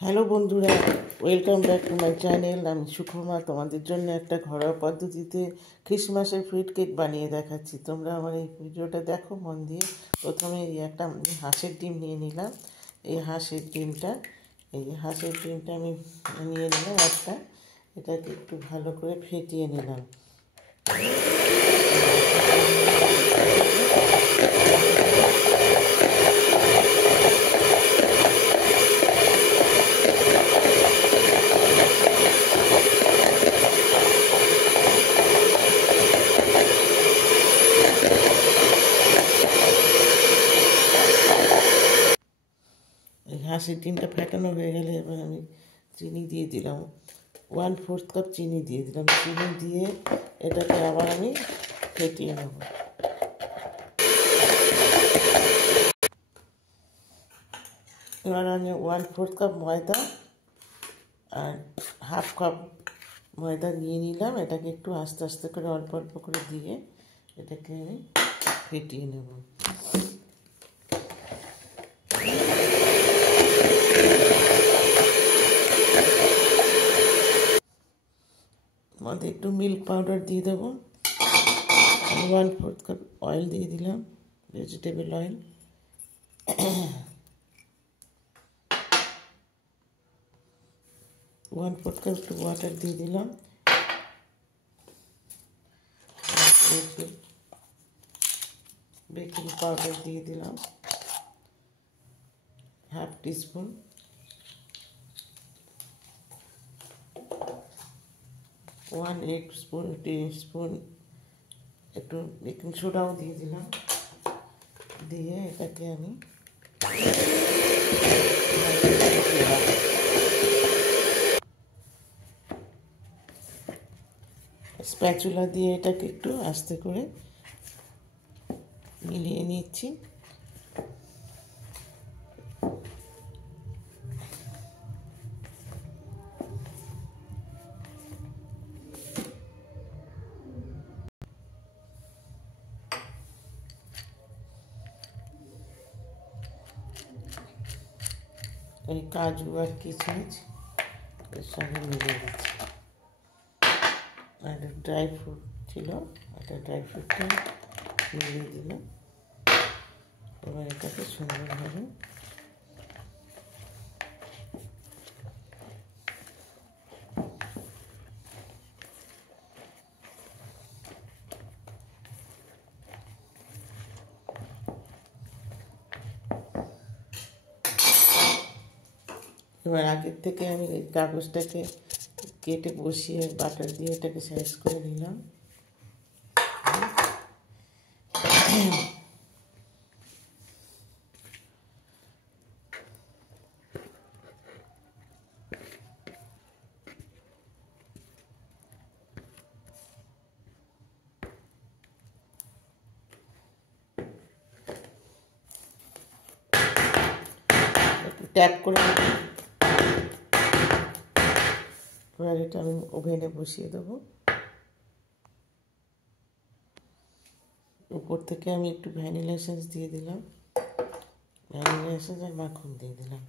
Hello বন্ধুরা, welcome back to my channel. আমি সুখমা তোমাদের জন্য একটা ঘরোয়া পদ্ধতিতে ক্রিসমাসের ফ্রুট কেক বানিয়ে দেখাচ্ছি। তোমরা আমার এই ভিডিওটা দেখো মন দিয়ে। প্রথমে এই একটা হাঁসের ডিম নিয়ে নিলাম। এই হাঁসের ডিমটা আমি নিয়ে নিলাম একটা। এটাকে একটু ভালো করে ফেটিয়ে নিলাম। এই হাঁসের ডিমটা ফেটানো হয়ে গেলে এবার আমি চিনি দিয়ে দিলাম। 1/4 কাপ চিনি দিয়ে দিলাম। চিনি দিয়ে এটাকে আবার আমি ফেটিয়ে নেব। এবার আমি 1/4 কাপ ময়দা আর 1/2 কাপ ময়দা নিয়ে নিলাম। এটাকে একটু আস্তে আস্তে করে অল্প অল্প করে দিয়ে এটাকে আমি ফেটিয়ে নেব। মধ্যে একটু মিল্ক পাউডার দিয়ে দেবো। 1/4 কাপ অয়েল দিয়ে দিলাম, ভেজিটেবল অয়েল। 1/4 কাপ একটু ওয়াটার দিয়ে দিলাম। বেকিং পাউডার দিয়ে দিলাম 1/2 টিস্পুন। 1 স্পুন একটু বেকিং সোডাও দিয়ে দিলাম। দিয়ে এটাকে আমি স্প্যাচুলা দিয়ে এটাকে একটু আস্তে করে মিলিয়ে নিচ্ছি। এই কাজু আর কিশমিশ এর সঙ্গে মিলিয়ে দিচ্ছি। আর ড্রাই ফ্রুট ছিল, একটা ড্রাই ফ্রুটটা মিলিয়ে দিলাম। এবার এটাকে সুন্দরভাবে এবার আগের থেকে আমি এই কাগজটাকে কেটে বসিয়ে বাটার দিয়ে এটাকে সাইজ করে নিলাম। একটু ট্যাপ করে এবার এটা আমি ওভেনে বসিয়ে দেবো। উপর থেকে আমি একটু ভ্যানিলা এসেন্স দিয়ে দিলাম। ভ্যানিলা এসেন্স আর মাখন দিয়ে দিলাম।